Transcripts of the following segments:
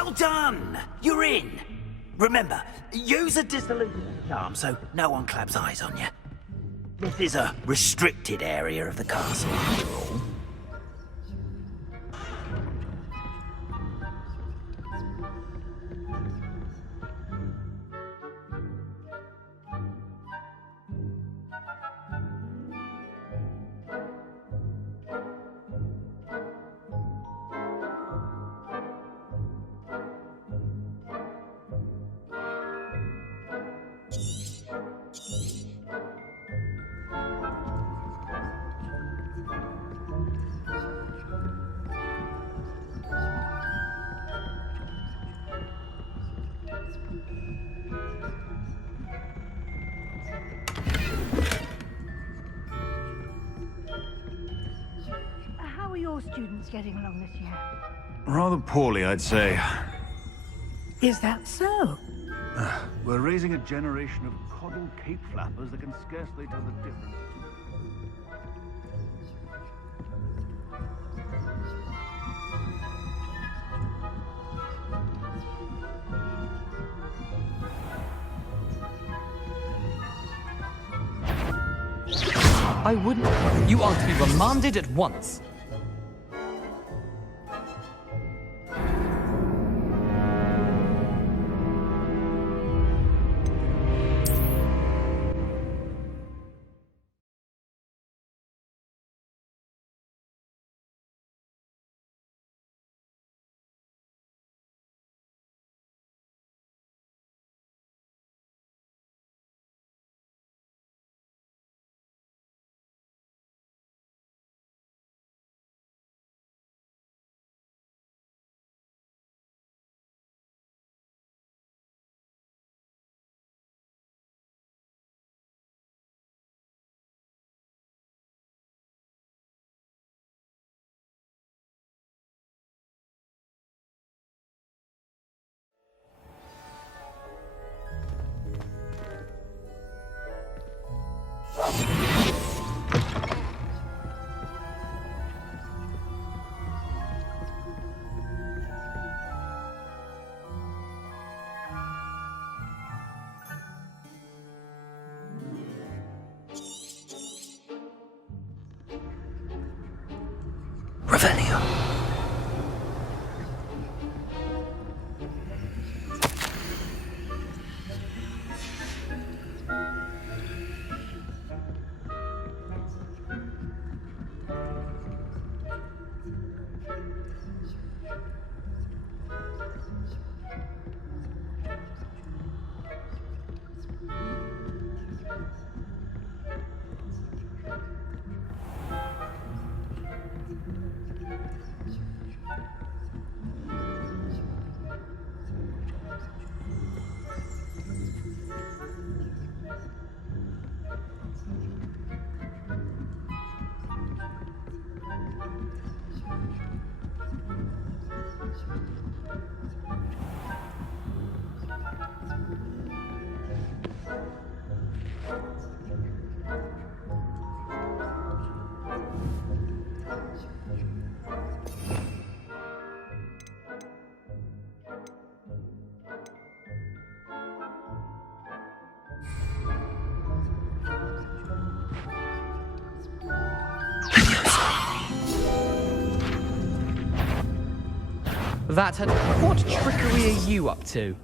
Well done! You're in. Remember, use a disillusioned charm so no one claps eyes on you. This is a restricted area of the castle, after all. How are your students getting along this year? Rather poorly, I'd say. Is that so? We're raising a generation of coddled cape flappers that can scarcely tell the difference. I wouldn't. You are to be remanded at once. Revelio. That had. What trickery are you up to?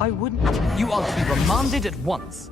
I wouldn't. You are to be remanded at once.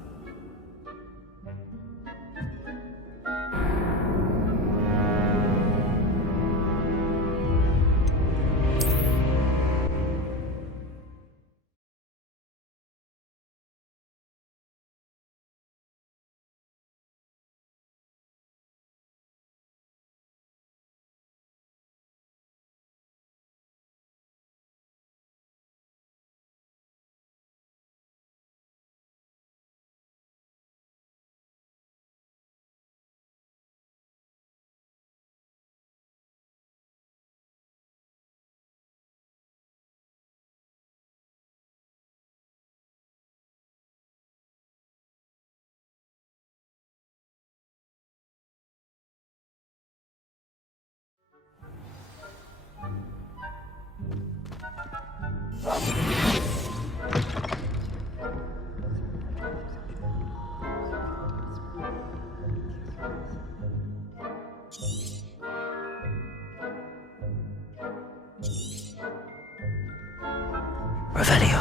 Revelio.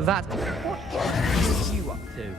That. What are you up to?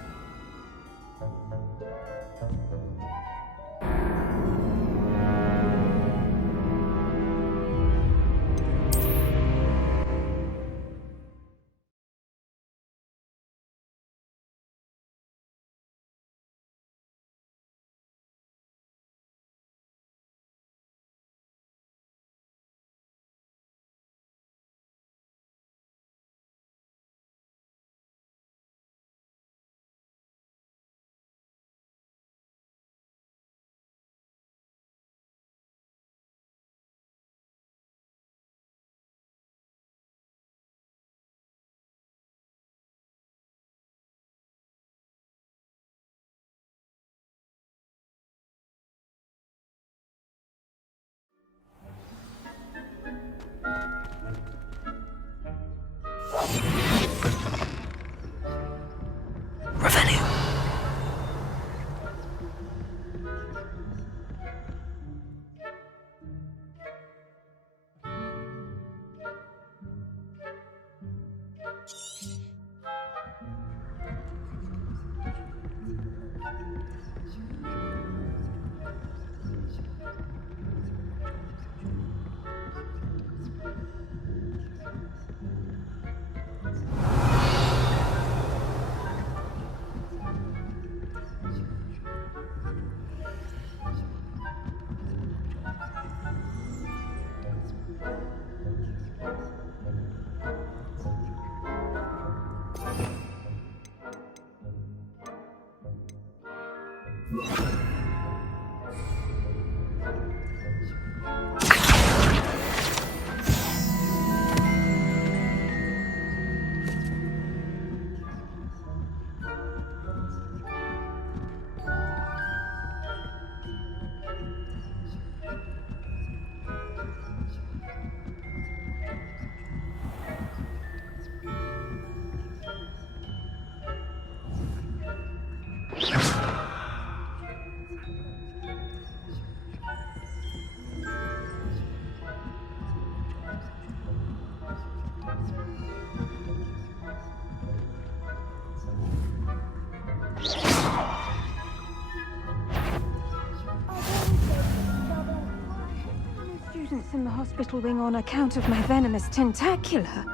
in the hospital wing on account of my venomous tentacula.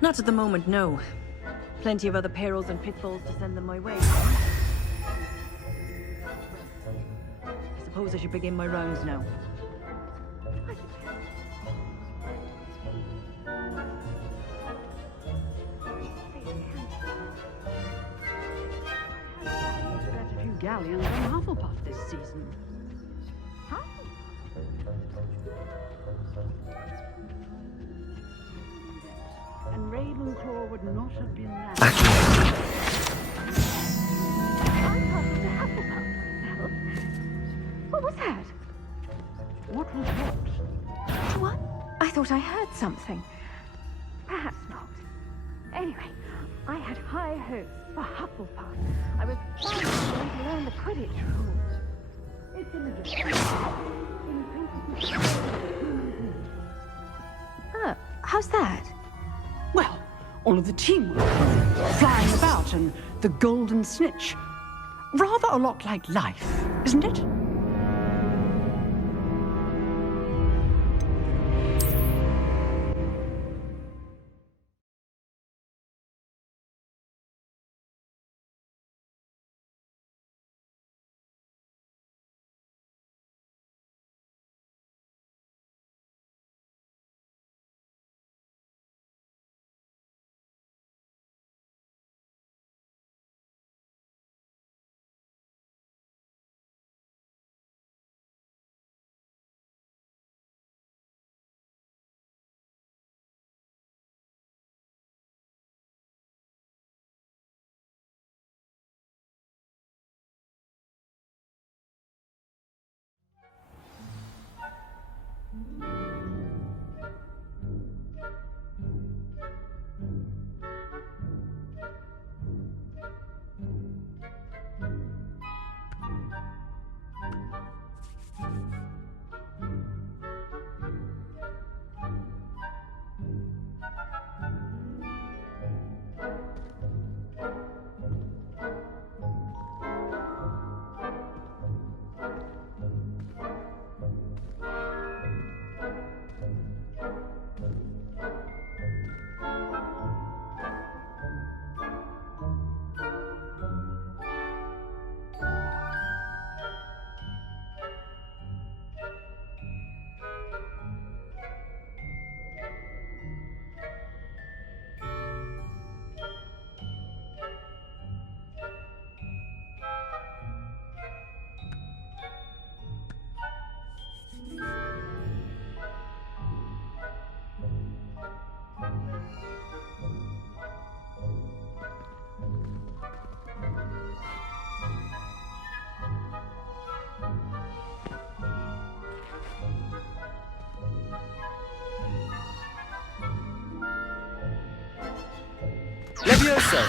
Not at the moment, no. Plenty of other perils and pitfalls to send them my way. I suppose I should begin my rounds now. Met a few galleons on Hufflepuff this season. And Ravenclaw would not have been that. I'm part of the Hufflepuff myself. What was that? What was what? What? I thought I heard something. Perhaps not. Anyway, I had high hopes for Hufflepuff. I was finally going to learn the Quidditch rules. It's in the Oh, how's that? Well, all of the teamwork, flying about, and the golden snitch. Rather a lot like life, isn't it? Levioso!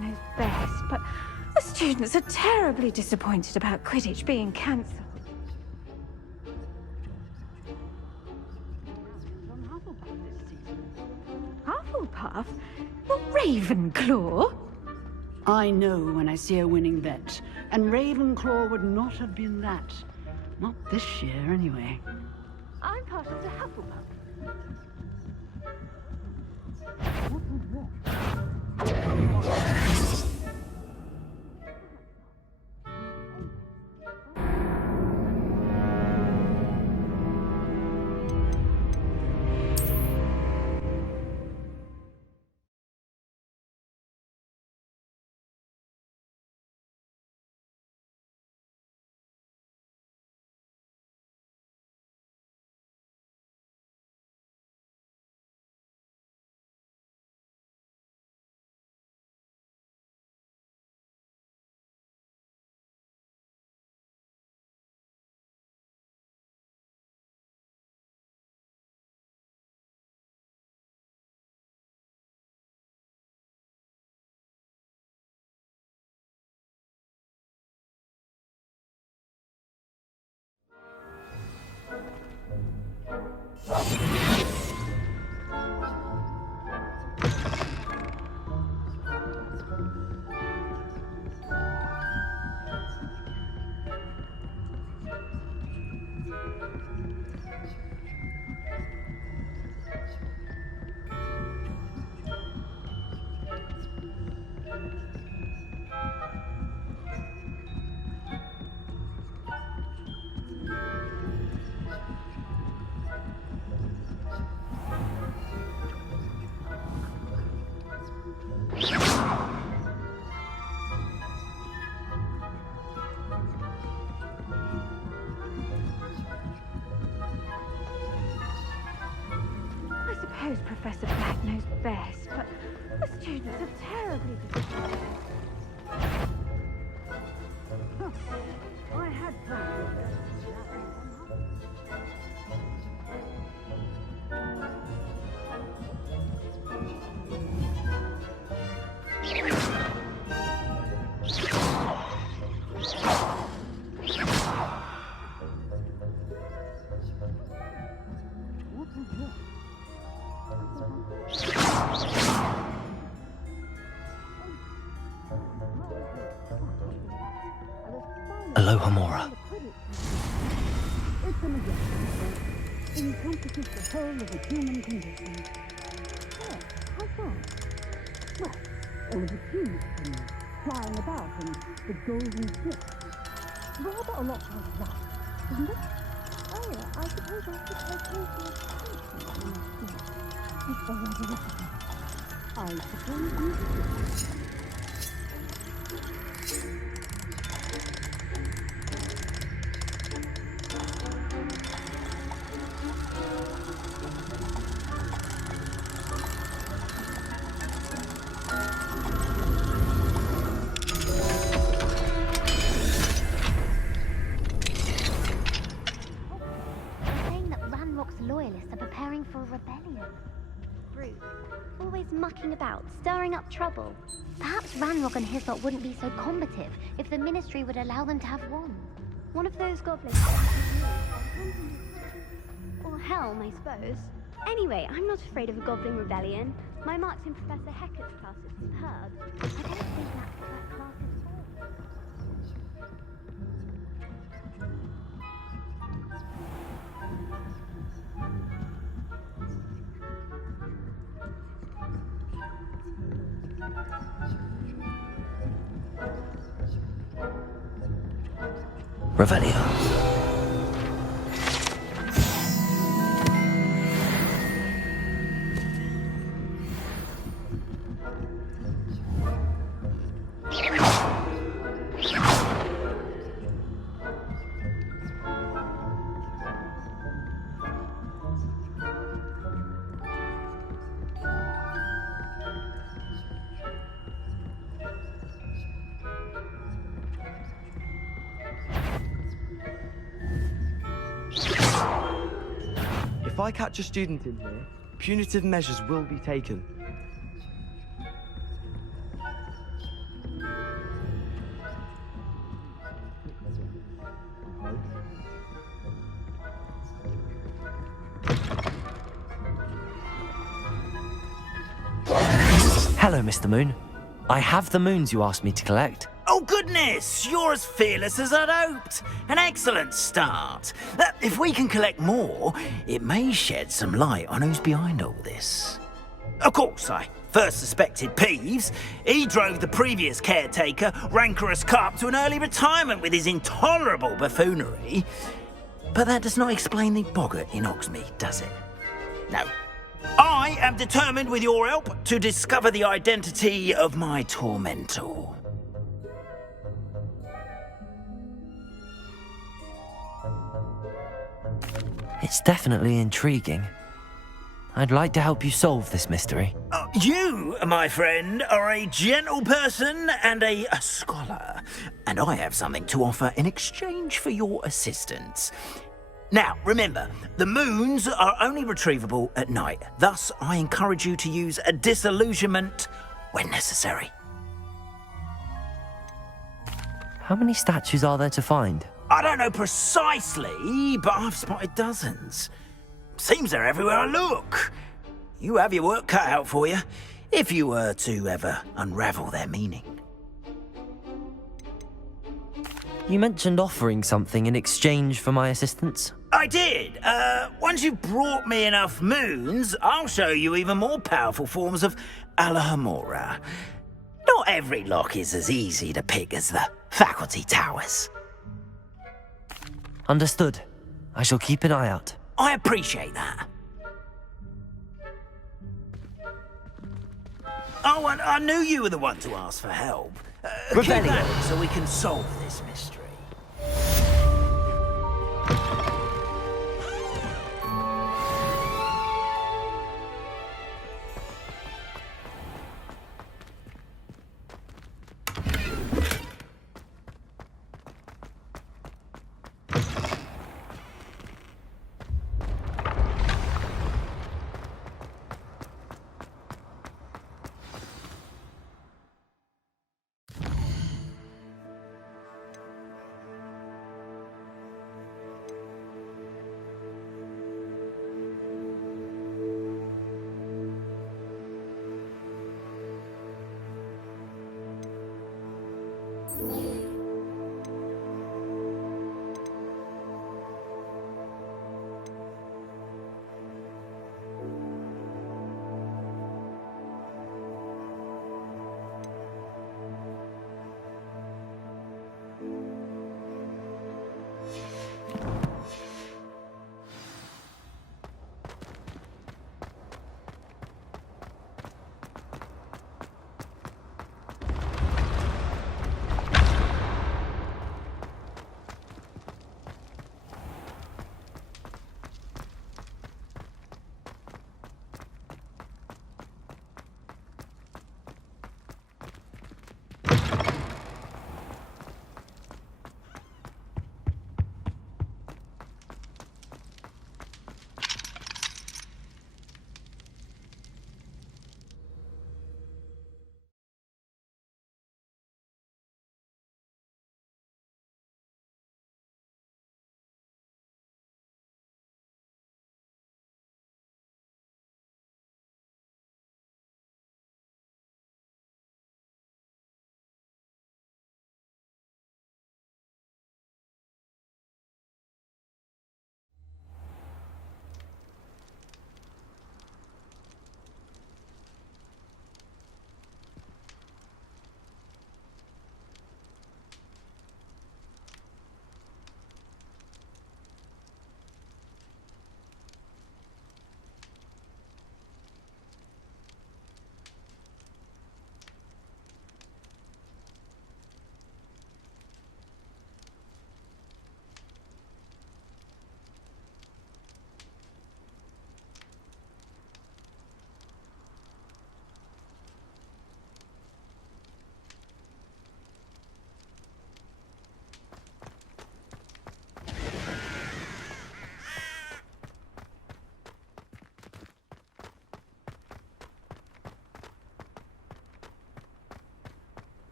Knows best, but the students are terribly disappointed about Quidditch being cancelled. On Hufflepuff this season. Hufflepuff? Well, Ravenclaw? I know when I see a winning bet, and Ravenclaw would not have been that. Not this year, anyway. I'm part of the Hufflepuff. I suppose Professor Black knows best, but the students are terribly disappointed. I had plans. Aloha Mora. It's a magician. It encompasses the whole of the human condition. Oh, how far? Well, all of the humans flying about and the golden snitch. Rather a lot like that, isn't it? Oh, yeah, I suppose I should take over if I resurrected him. I suppose you should. Loyalists are preparing for a rebellion. Rude. Always mucking about, stirring up trouble. Perhaps Ranrock and his lot wouldn't be so combative if the Ministry would allow them to have one. One of those goblins. Or helm, I suppose. Anyway, I'm not afraid of a goblin rebellion. My marks in Professor Hecat's class are superb. I don't think that's that class at all. Revelio. If I catch a student in here, punitive measures will be taken. Hello, Mr. Moon. I have the moons you asked me to collect. Oh, goodness! You're as fearless as I'd hoped. An excellent start. If we can collect more, it may shed some light on who's behind all this. Of course, I first suspected Peeves. He drove the previous caretaker, Rancorous Carp, to an early retirement with his intolerable buffoonery. But that does not explain the boggart in Hogsmeade, does it? No. I am determined, with your help, to discover the identity of my tormentor. It's definitely intriguing. I'd like to help you solve this mystery. You, my friend, are a gentle person and a scholar, and I have something to offer in exchange for your assistance. Now, remember, the moons are only retrievable at night. Thus, I encourage you to use a disillusionment when necessary. How many statues are there to find? I don't know precisely, but I've spotted dozens. Seems they're everywhere I look. You have your work cut out for you, if you were to ever unravel their meaning. You mentioned offering something in exchange for my assistance. I did. Once you've brought me enough moons, I'll show you even more powerful forms of Alahamora. Not every lock is as easy to pick as the faculty towers. Understood. I shall keep an eye out. I appreciate that. Oh, and I knew you were the one to ask for help. Keep at it so we can solve this mystery.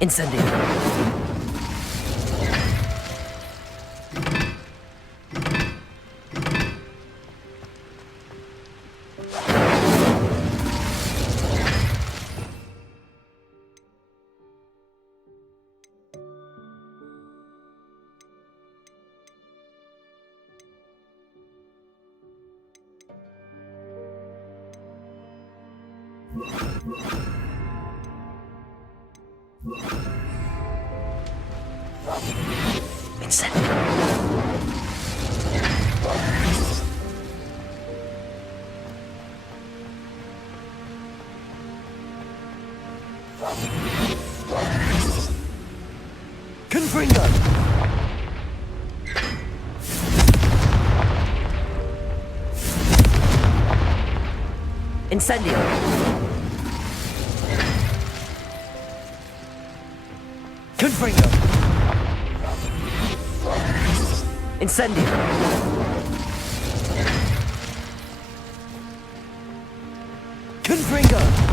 Incendio. Confringo! Incendio! Confringo! Incendio! Confringo!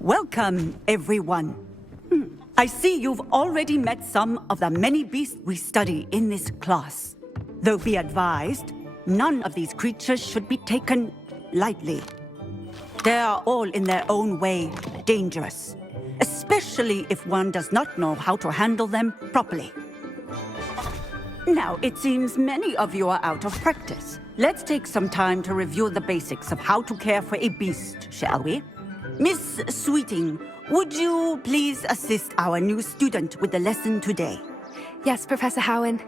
Welcome, everyone. I see you've already met some of the many beasts we study in this class. Though be advised, none of these creatures should be taken lightly. They are all in their own way dangerous, especially if one does not know how to handle them properly. Now, it seems many of you are out of practice. Let's take some time to review the basics of how to care for a beast, shall we? Miss Sweeting, would you please assist our new student with the lesson today? Yes, Professor Howen.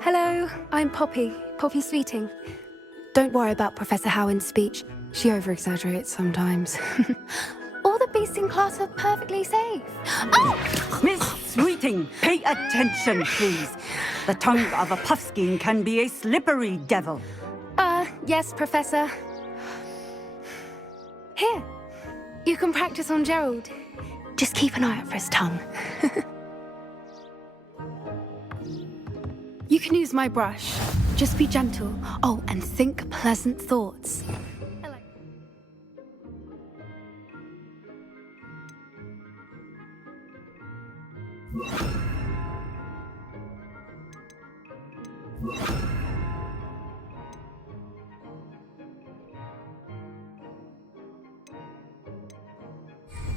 Hello, I'm Poppy Sweeting. Don't worry about Professor Howen's speech. She over-exaggerates sometimes. All the beasts in class are perfectly safe. Oh! Miss Sweeting, pay attention, please. The tongue of a puffskein can be a slippery devil. Yes, Professor. Here, you can practice on Gerald. Just keep an eye out for his tongue. You can use my brush. Just be gentle. Oh, and think pleasant thoughts.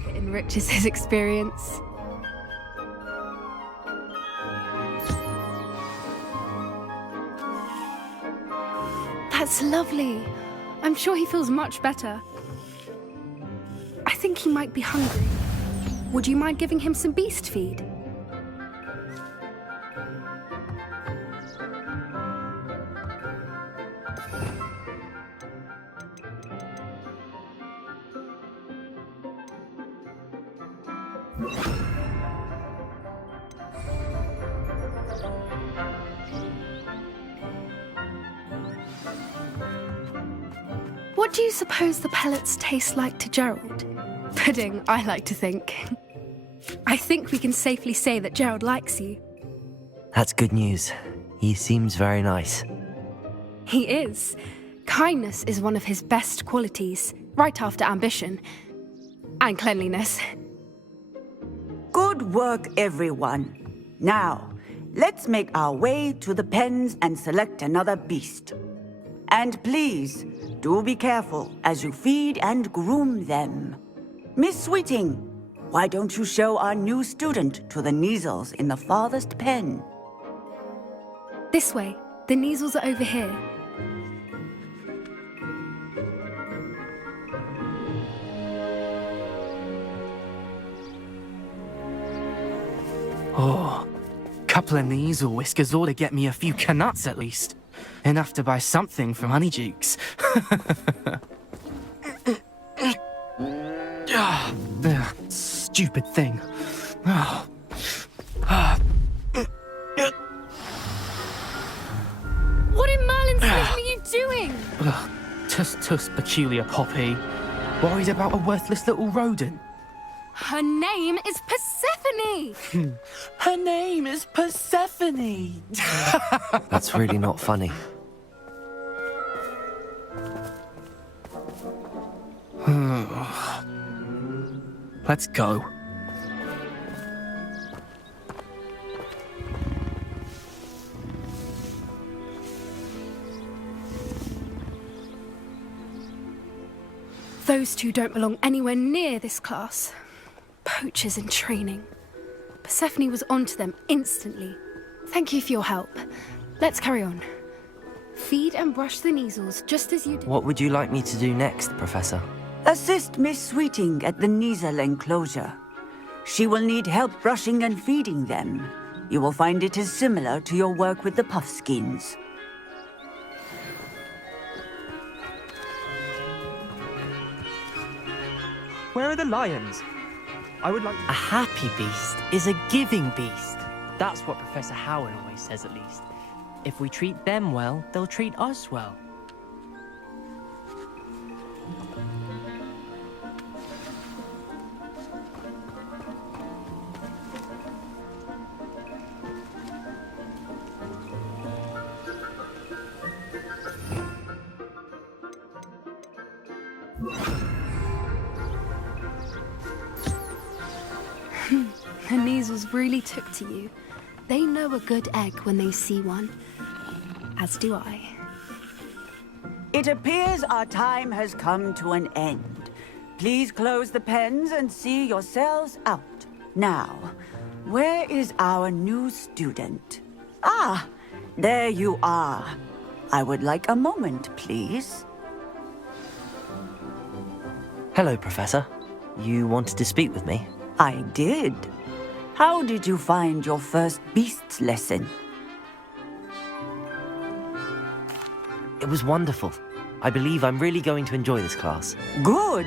It enriches his experience. That's lovely. I'm sure he feels much better. I think he might be hungry. Would you mind giving him some beast feed? What do you suppose the pellets taste like to Gerald? Pudding, I like to think. I think we can safely say that Gerald likes you. That's good news. He seems very nice. He is. Kindness is one of his best qualities, right after ambition. And cleanliness. Good work, everyone. Now, let's make our way to the pens and select another beast. And please, do be careful as you feed and groom them. Miss Sweeting, why don't you show our new student to the Kneazles in the farthest pen? This way. The Kneazles are over here. Oh, couple of Kneazle whiskers ought to get me a few canuts at least. Enough to buy something from Honeydukes. Stupid thing. Oh. What in Merlin's name are you doing? Tuss, peculiar poppy. Worried about a worthless little rodent. Her name is Persephone! Her name is Persephone! That's really not funny. Let's go. Those two don't belong anywhere near this class. Poachers in training. Persephone was onto them instantly. Thank you for your help. Let's carry on. Feed and brush the Kneazles just as you did. What would you like me to do next, Professor? Assist Miss Sweeting at the Kneazle enclosure. She will need help brushing and feeding them. You will find it is similar to your work with the puffskeins. Where are the lions? I would like A happy beast is a giving beast. That's what Professor Howin always says, at least. If we treat them well, they'll treat us well. The Kneazles really took to you. They know a good egg when they see one. As do I. It appears our time has come to an end. Please close the pens and see yourselves out. Now, where is our new student? Ah, there you are. I would like a moment, please. Hello, Professor. You wanted to speak with me? I did. How did you find your first beasts lesson? It was wonderful. I believe I'm really going to enjoy this class. Good.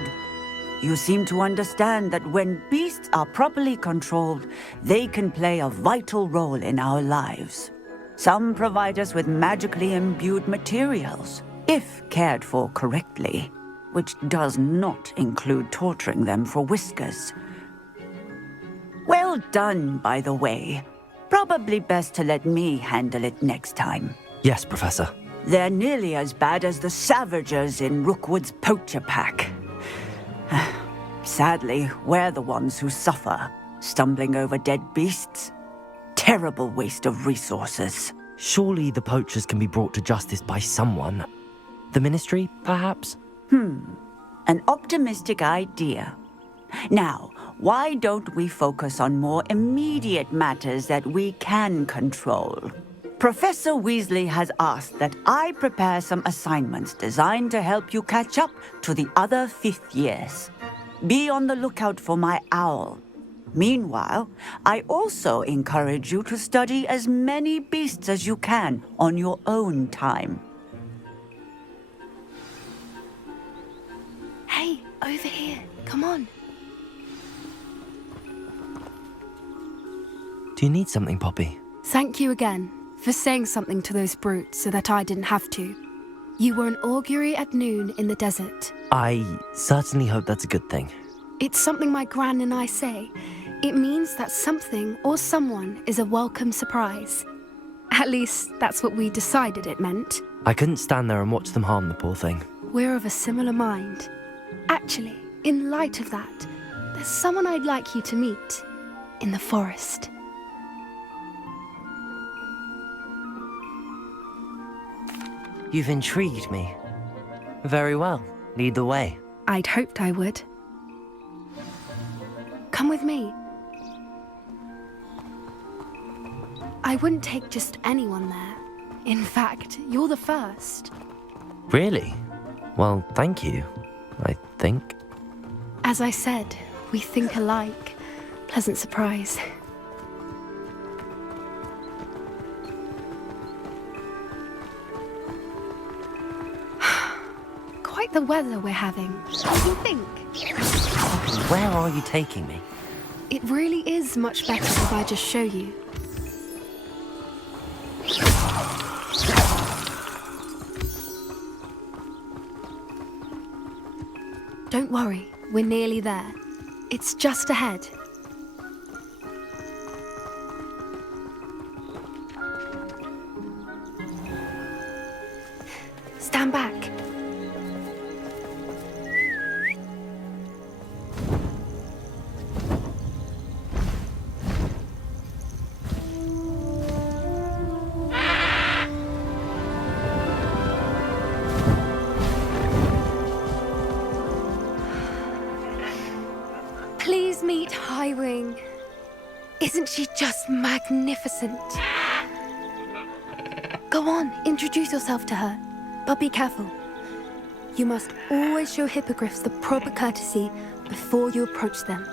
You seem to understand that when beasts are properly controlled, they can play a vital role in our lives. Some provide us with magically imbued materials, if cared for correctly, which does not include torturing them for whiskers. Well done, by the way. Probably best to let me handle it next time. Yes, Professor. They're nearly as bad as the Savagers in Rookwood's poacher pack. Sadly, we're the ones who suffer, stumbling over dead beasts. Terrible waste of resources. Surely the poachers can be brought to justice by someone. The Ministry, perhaps? An optimistic idea. Now, why don't we focus on more immediate matters that we can control? Professor Weasley has asked that I prepare some assignments designed to help you catch up to the other 5th years. Be on the lookout for my owl. Meanwhile, I also encourage you to study as many beasts as you can on your own time. Hey, over here. Come on. Do you need something, Poppy? Thank you again for saying something to those brutes so that I didn't have to. You were an augury at noon in the desert. I certainly hope that's a good thing. It's something my gran and I say. It means that something or someone is a welcome surprise. At least, that's what we decided it meant. I couldn't stand there and watch them harm the poor thing. We're of a similar mind. Actually, in light of that, there's someone I'd like you to meet in the forest. You've intrigued me. Very well. Lead the way. I'd hoped I would. Come with me. I wouldn't take just anyone there. In fact, you're the first. Really? Well, thank you, I think. As I said, we think alike. Pleasant surprise. Quite the weather we're having. What do you think? Where are you taking me? It really is much better if I just show you. Don't worry, we're nearly there. It's just ahead. Stand back. Please meet Highwing. Isn't she just magnificent? Go on, introduce yourself to her. But be careful. You must always show hippogriffs the proper courtesy before you approach them.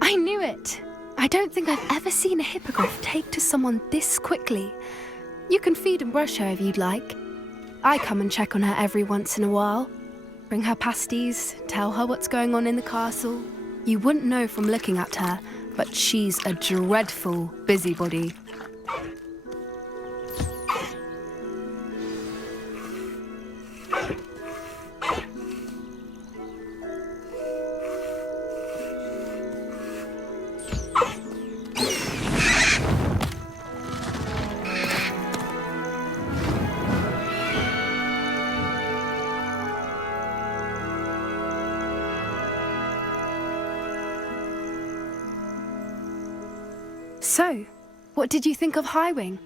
I knew it! I don't think I've ever seen a hippogriff take to someone this quickly. You can feed and brush her if you'd like. I come and check on her every once in a while. Bring her pasties, tell her what's going on in the castle. You wouldn't know from looking at her, but she's a dreadful busybody. So, what did you think of Highwing?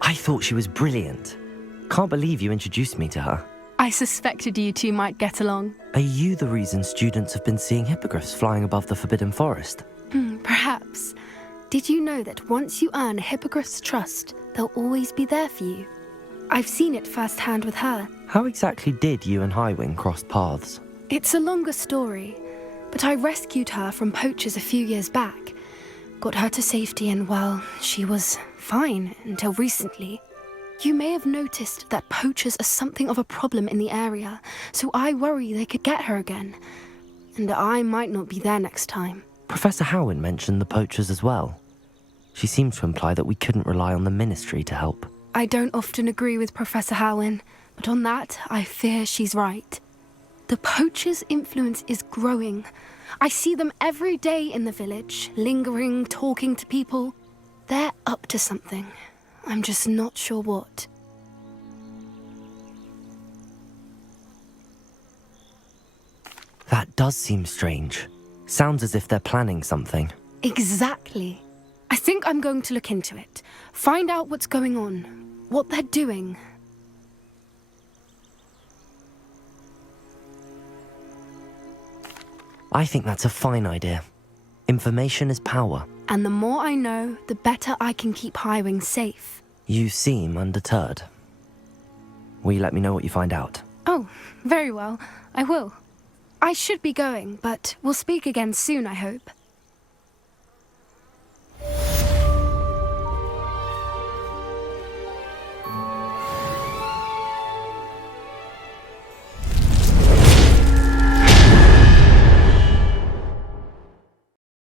I thought she was brilliant. Can't believe you introduced me to her. I suspected you two might get along. Are you the reason students have been seeing hippogriffs flying above the Forbidden Forest? Perhaps. Did you know that once you earn a hippogriff's trust, they'll always be there for you? I've seen it firsthand with her. How exactly did you and Highwing cross paths? It's a longer story, but I rescued her from poachers a few years back. Got her to safety and, well, she was fine until recently. You may have noticed that poachers are something of a problem in the area, so I worry they could get her again. And I might not be there next time. Professor Howin mentioned the poachers as well. She seemed to imply that we couldn't rely on the Ministry to help. I don't often agree with Professor Howin, but on that, I fear she's right. The poachers' influence is growing. I see them every day in the village, lingering, talking to people. They're up to something. I'm just not sure what. That does seem strange. Sounds as if they're planning something. Exactly. I think I'm going to look into it. Find out what's going on. What they're doing. I think that's a fine idea. Information is power. And the more I know, the better I can keep Highwing safe. You seem undeterred. Will you let me know what you find out? Oh, very well. I will. I should be going, but we'll speak again soon, I hope.